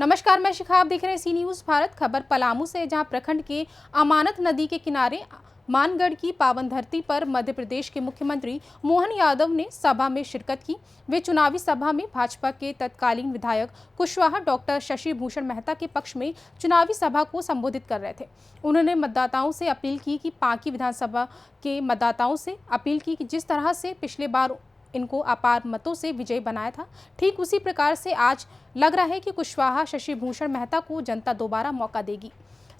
नमस्कार, मैं शिखा। आप देख रहे हैं सी न्यूज़ भारत। खबर पलामू से, जहां प्रखंड के अमानत नदी के किनारे मानगढ़ की पावन धरती पर मध्य प्रदेश के मुख्यमंत्री मोहन यादव ने सभा में शिरकत की। वे चुनावी सभा में भाजपा के तत्कालीन विधायक कुशवाहा डॉक्टर शशि भूषण मेहता के पक्ष में चुनावी सभा को संबोधित कर रहे थे। उन्होंने मतदाताओं से अपील की कि पांकी विधानसभा के मतदाताओं से अपील की कि जिस तरह से पिछले बार इनको अपार मतों से विजयी बनाया था, ठीक उसी प्रकार से आज लग रहा है कि कुशवाहा शशि भूषण मेहता को जनता दोबारा मौका देगी।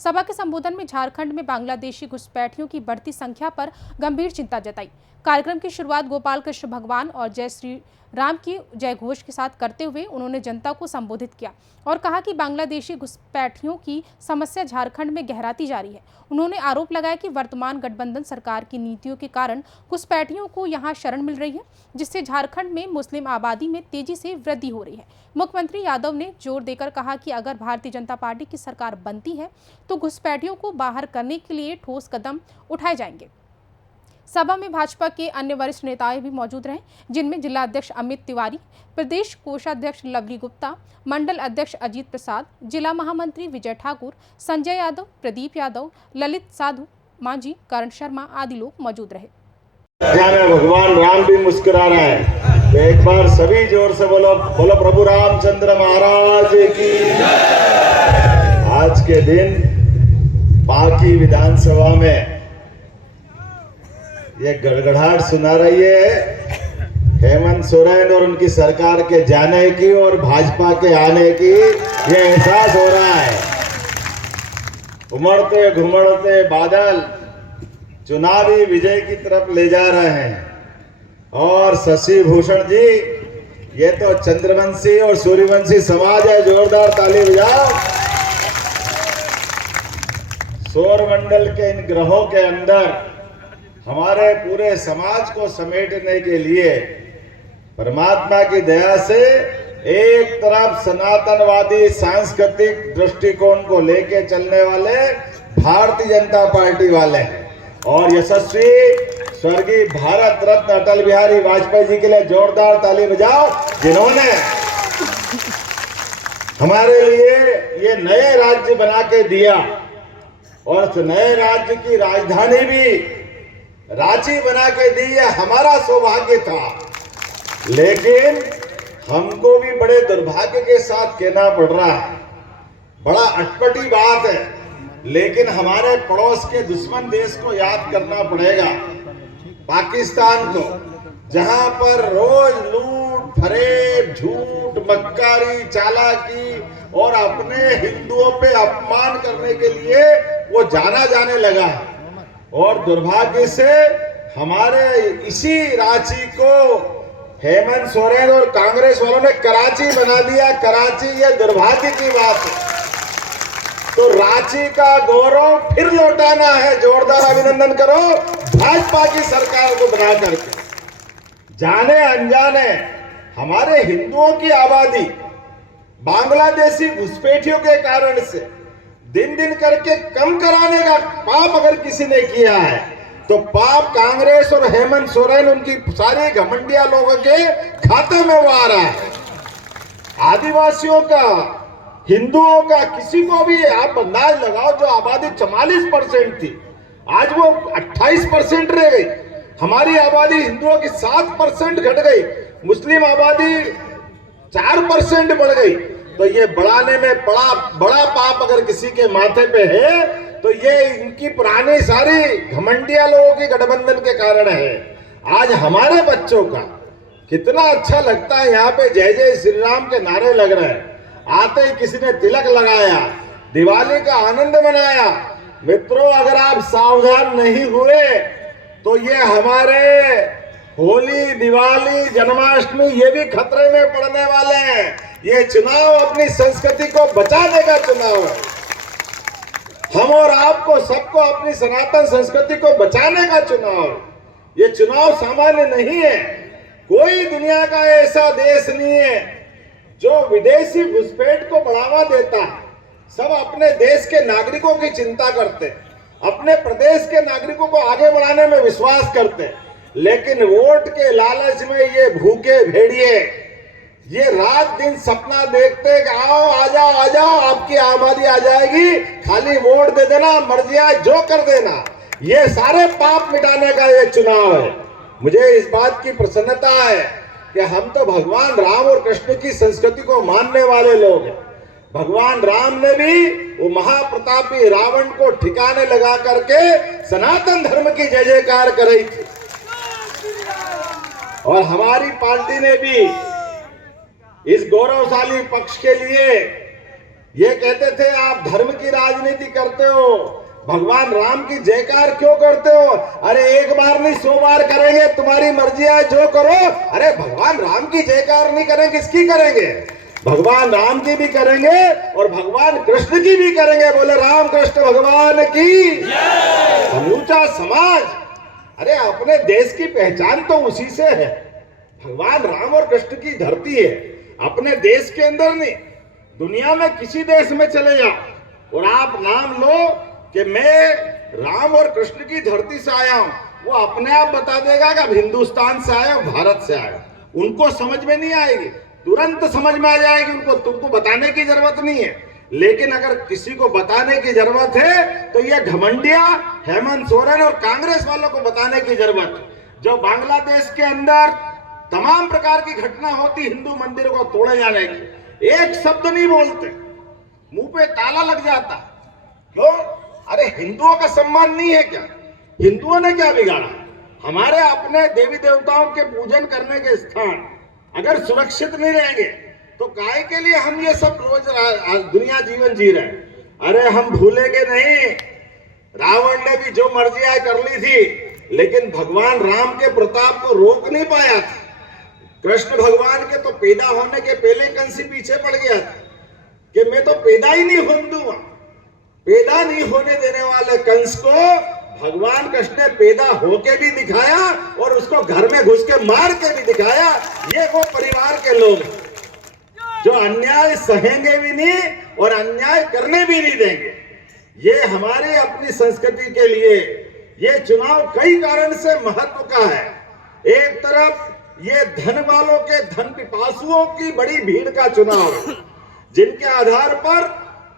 सभा के संबोधन में झारखंड में बांग्लादेशी घुसपैठियों की बढ़ती संख्या पर गंभीर चिंता जताई। कार्यक्रम की शुरुआत गोपाल कृष्ण भगवान और जय श्री राम की जय घोष के साथ करते हुए उन्होंने जनता को संबोधित किया और कहा कि बांग्लादेशी घुसपैठियों की समस्या झारखंड में गहराती जा रही है। उन्होंने आरोप लगाया कि वर्तमान गठबंधन सरकार की नीतियों के कारण घुसपैठियों को यहां शरण मिल रही है, जिससे झारखंड में मुस्लिम आबादी में तेजी से वृद्धि हो रही है। मुख्यमंत्री यादव ने जोर देकर कहा कि अगर भारतीय जनता पार्टी की सरकार बनती है तो घुसपैठियों को बाहर करने के लिए ठोस कदम उठाए जाएंगे। सभा में भाजपा के अन्य वरिष्ठ नेताएं भी मौजूद रहे, जिनमें जिला अध्यक्ष अमित तिवारी, प्रदेश कोषाध्यक्ष लवली गुप्ता, मंडल अध्यक्ष अजीत प्रसाद, जिला महामंत्री विजय ठाकुर, संजय यादव, प्रदीप यादव, ललित साधु, मांझी, करण शर्मा आदि लोग मौजूद रहे। भगवान राम भी मुस्कुरा रहा है, तो एक बार सभी जोर से बोलो, बोलो प्रभु रामचंद्र महाराज की। आज के दिन पांकी विधानसभा में ये गड़गड़ाहट सुना रही है हेमंत सोरेन और उनकी सरकार के जाने की और भाजपा के आने की। ये एहसास हो रहा है। उमड़ते घुमड़ते बादल चुनावी विजय की तरफ ले जा रहे हैं और शशि भूषण जी, ये तो चंद्रवंशी और सूर्यवंशी समाज है। जोरदार ताली बजाओ। सौर मंडल के इन ग्रहों के अंदर हमारे पूरे समाज को समेटने के लिए परमात्मा की दया से एक तरफ सनातनवादी सांस्कृतिक दृष्टिकोण को लेके चलने वाले भारतीय जनता पार्टी वाले हैं और यशस्वी स्वर्गीय भारत रत्न अटल बिहारी वाजपेयी जी के लिए जोरदार ताली बजाओ, जिन्होंने हमारे लिए ये नए राज्य बना के दिया और उस नए राज्य की राजधानी भी रांची बना के दी। ये हमारा सौभाग्य था, लेकिन हमको भी बड़े दुर्भाग्य के साथ कहना पड़ रहा है। बड़ा अटपटी बात है, लेकिन हमारे पड़ोस के दुश्मन देश को याद करना पड़ेगा, पाकिस्तान को, जहां पर रोज लूट फरेब, झूठ, मक्कारी, चालाकी और अपने हिंदुओं पे अपमान करने के लिए वो जाना जाने लगा है। और दुर्भाग्य से हमारे इसी रांची को हेमंत सोरेन और कांग्रेस वालों ने कराची बना दिया। कराची, ये दुर्भाग्य की बात है। तो रांची का गौरव फिर लौटाना है। जोरदार अभिनंदन करो भाजपा की सरकार को बना करके। जाने अनजाने हमारे हिंदुओं की आबादी बांग्लादेशी घुसपैठियों के कारण से दिन दिन करके कम कराने का पाप अगर किसी ने किया है तो पाप कांग्रेस और हेमंत सोरेन, उनकी सारे घमंडिया लोगों के खाते में वो आ रहा है। आदिवासियों का, हिंदुओं का, किसी को भी आप अंदाज लगाओ, जो आबादी 44% थी आज वो 28% रह गई। हमारी आबादी हिंदुओं की 7% घट गई, मुस्लिम आबादी 4% बढ़ गई। तो ये बढ़ाने में बड़ा पाप अगर किसी के माथे पे है तो ये इनकी पुरानी सारी घमंडिया लोगों की गठबंधन के कारण है। आज हमारे बच्चों का कितना अच्छा लगता है, यहाँ पे जय जय श्री राम के नारे लग रहे हैं। आते ही किसी ने तिलक लगाया, दिवाली का आनंद मनाया। मित्रों, अगर आप सावधान नहीं हुए तो ये हमारे होली, दिवाली, जन्माष्टमी ये भी खतरे में पड़ने वाले हैं। ये चुनाव अपनी संस्कृति को बचाने का चुनाव है। हम और आपको सबको अपनी सनातन संस्कृति को बचाने का चुनाव है। ये चुनाव सामान्य नहीं है। कोई दुनिया का ऐसा देश नहीं है जो विदेशी घुसपैठ को बढ़ावा देता है। सब अपने देश के नागरिकों की चिंता करते हैं, अपने प्रदेश के नागरिकों को आगे बढ़ाने में विश्वास करते हैं, लेकिन वोट के लालच में ये भूखे भेड़िए ये रात दिन सपना देखते कि आओ आ जाओ आपकी आबादी आ जाएगी, खाली वोट दे देना, मर्जी आए जो कर देना। ये सारे पाप मिटाने का ये चुनाव है। मुझे इस बात की प्रसन्नता है कि हम तो भगवान राम और कृष्ण की संस्कृति को मानने वाले लोग हैं। भगवान राम ने भी वो महाप्रतापी रावण को ठिकाने लगा करके सनातन धर्म की जय जयकार कराई थी, और हमारी पार्टी ने भी इस गौरवशाली पक्ष के लिए ये कहते थे आप धर्म की राजनीति करते हो, भगवान राम की जयकार क्यों करते हो? अरे एक बार नहीं 100 बार करेंगे, तुम्हारी मर्जी है जो करो। अरे भगवान राम की जयकार नहीं करेंगे, किसकी करेंगे? भगवान राम की भी करेंगे और भगवान कृष्ण की भी करेंगे। बोले राम कृष्ण भगवान की। समूचा समाज, अरे अपने देश की पहचान तो उसी से है। भगवान राम और कृष्ण की धरती है, अपने देश के अंदर नहीं, दुनिया में किसी देश में चले जाओ और आप नाम लो कि मैं राम और कृष्ण की धरती से आया हूं, वो अपने आप बता देगा कि हिंदुस्तान से आया, भारत से आया। उनको समझ में नहीं आएगी, तुरंत समझ में आ जाएगी उनको, तुमको बताने की जरूरत नहीं है। लेकिन अगर किसी को बताने की जरूरत है तो ये घमंडिया हेमंत सोरेन और कांग्रेस वालों को बताने की जरूरत है, जो बांग्लादेश के अंदर तमाम प्रकार की घटना होती हिंदू मंदिरों को तोड़े जाने की, एक शब्द नहीं बोलते, मुंह पे ताला लग जाता। क्यों? अरे हिंदुओं का सम्मान नहीं है क्या? हिंदुओं ने क्या बिगाड़ा? हमारे अपने देवी देवताओं के पूजन करने के स्थान अगर सुरक्षित नहीं रहेंगे तो काहे के लिए हम ये सब रोज दुनिया जीवन जी रहे हैं? अरे हम भूलेंगे नहीं, रावण ने भी जो मर्जी आए कर ली थी, लेकिन भगवान राम के प्रताप को रोक नहीं पाया था। कृष्ण भगवान के तो पैदा होने के पहले कंसी पीछे पड़ गया था कि मैं तो पैदा ही नहीं होने दूंगा। पैदा नहीं होने देने वाले कंस को भगवान कृष्ण ने पैदा होके भी दिखाया और उसको घर में घुस के मार के भी दिखाया। ये वो परिवार के लोग जो अन्याय सहेंगे भी नहीं और अन्याय करने भी नहीं देंगे। ये हमारे अपनी संस्कृति के लिए ये चुनाव कई कारण से महत्व का है। एक तरफ ये धन वालों के धन पिपासुओं की बड़ी भीड़ का चुनाव है, जिनके आधार पर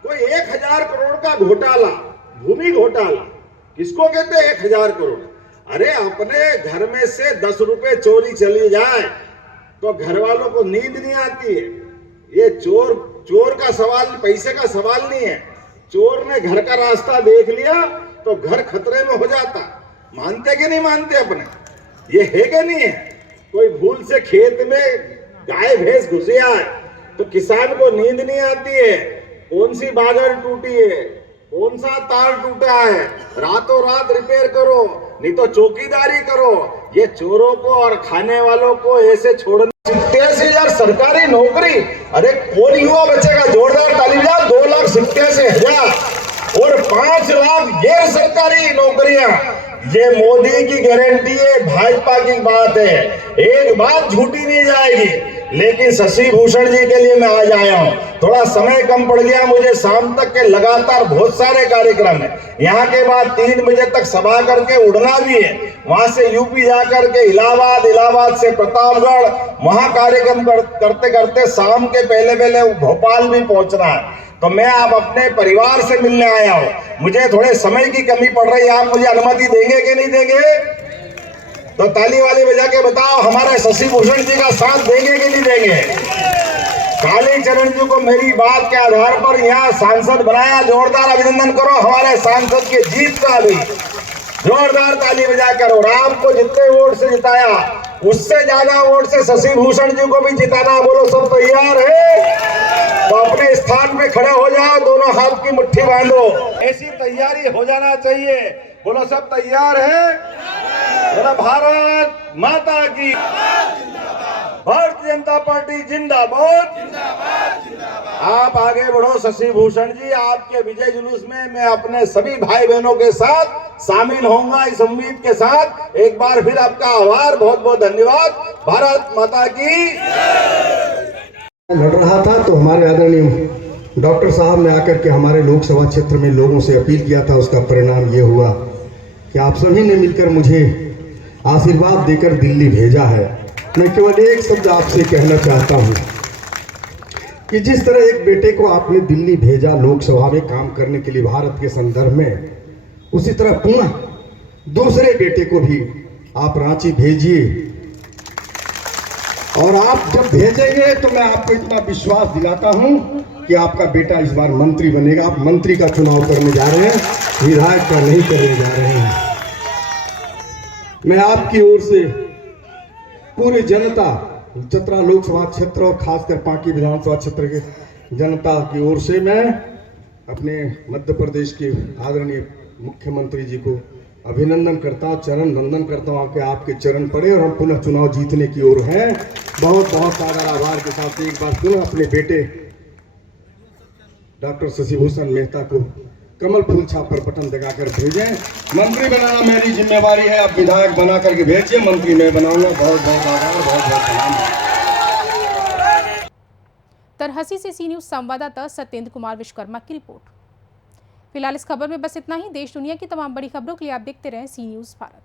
कोई 1000 करोड़ का घोटाला, भूमि घोटाला, किसको कहते हैं 1000 करोड़? अरे अपने घर में से 10 रुपए चोरी चली जाए तो घर वालों को नींद नहीं आती है। ये चोर का सवाल, पैसे का सवाल नहीं है। चोर ने घर का रास्ता देख लिया तो घर खतरे में हो जाता। मानते कि नहीं मानते अपने? ये है कि नहीं है? कोई भूल से खेत में गाय भैंस घुसे आए तो किसान को नींद नहीं आती है। कौन सी बादल टूटी है, कौन सा तार टूटा है, रातों रात रिपेयर करो, नहीं तो चौकीदारी करो। ये चोरों को और खाने वालों को ऐसे छोड़ना। 87,000 सरकारी नौकरी, अरे कौन युवा बचेगा? जोरदार ताली बजाओ। 2,87,000 और 5 लाख गैर सरकारी नौकरियां। ये मोदी की गारंटी है, भाजपा की बात है, एक बात झूठी नहीं जाएगी। लेकिन शशि भूषण जी के लिए मैं आज आया हूँ, थोड़ा समय कम पड़ गया मुझे, शाम तक के लगातार बहुत सारे कार्यक्रम है। यहाँ के बाद 3 बजे तक सभा करके उड़ना भी है, वहां से यूपी जाकर के इलाहाबाद, इलाहाबाद से प्रतापगढ़, वहां कार्यक्रम करते करते शाम के पहले भोपाल भी पहुंचना है। तो मैं आप अपने परिवार से मिलने आया हूँ, मुझे थोड़े समय की कमी पड़ रही है। आप मुझे अनुमति देंगे कि नहीं देंगे? तो ताली वाली बजा के बताओ, हमारे शशि भूषण जी का साथ देंगे कि नहीं देंगे? काली चरण जी को मेरी बात के आधार पर यहाँ सांसद बनाया, जोरदार अभिनंदन करो हमारे सांसद की जीत का भी, जोरदार ताली बजाकर। और आपको जितने वोट से जिताया उससे ज्यादा वोट से शशि भूषण जी को भी जिताना। बोलो सब तैयार है? तो अपने स्थान पे खड़े हो जाओ, दोनों हाथ की मुट्ठी बांधो, ऐसी तैयारी हो जाना चाहिए। बोलो सब तैयार है? बोलो भारत माता की, भारतीय जनता पार्टी जिंदाबाद। आप आगे बढ़ो शशि भूषण जी, आपके विजय जुलूस में मैं अपने सभी भाई बहनों के साथ शामिल होऊंगा, इस उम्मीद के साथ। एक बार फिर आपका आभार, बहुत बहुत धन्यवाद। भारत माता की। लड़ रहा था तो हमारे आदरणीय डॉक्टर साहब ने आकर के हमारे लोकसभा क्षेत्र में लोगों से अपील किया था। उसका परिणाम ये हुआ कि आप सभी ने मिलकर मुझे आशीर्वाद देकर दिल्ली भेजा है। मैं केवल एक शब्द आपसे कहना चाहता हूँ कि जिस तरह एक बेटे को आपने दिल्ली भेजा लोकसभा में काम करने के लिए भारत के संदर्भ में, उसी तरह पुनः दूसरे बेटे को भी आप रांची भेजिए। और आप जब भेजेंगे तो मैं आपको इतना विश्वास दिलाता हूं कि आपका बेटा इस बार मंत्री बनेगा। आप मंत्री का चुनाव करने जा रहे हैं, विधायक का नहीं करने जा रहे हैं। मैं आपकी ओर से पूरी जनता, चतरा लोकसभा क्षेत्र और खासकर पांकी विधानसभा क्षेत्र के जनता की ओर से मैं अपने मध्य प्रदेश के आदरणीय मुख्यमंत्री जी को अभिनंदन करता हूँ, चरण वंदन करता हूँ कि आपके चरण पड़े और हम पुनः चुनाव जीतने की ओर हैं। बहुत बहुत सादर आभार के साथ एक बार पुनः अपने बेटे डॉक्टर शशिभूषण मेहता को कमल फूल छाप पर बटन दबाकर भेजें। मंत्री बनाना मेरी जिम्मेवारी है, अब विधायक बना करके भेजिए, मंत्री मैं बनाऊंगा। बहुत बहुत आभार, बहुत बहुत सलाम। तरहसी से सी न्यूज संवाददाता सत्येंद्र कुमार विश्वकर्मा की रिपोर्ट। फिलहाल इस खबर में बस इतना ही। देश दुनिया की तमाम बड़ी खबरों के लिए आप देखते रहें सी न्यूज भारत।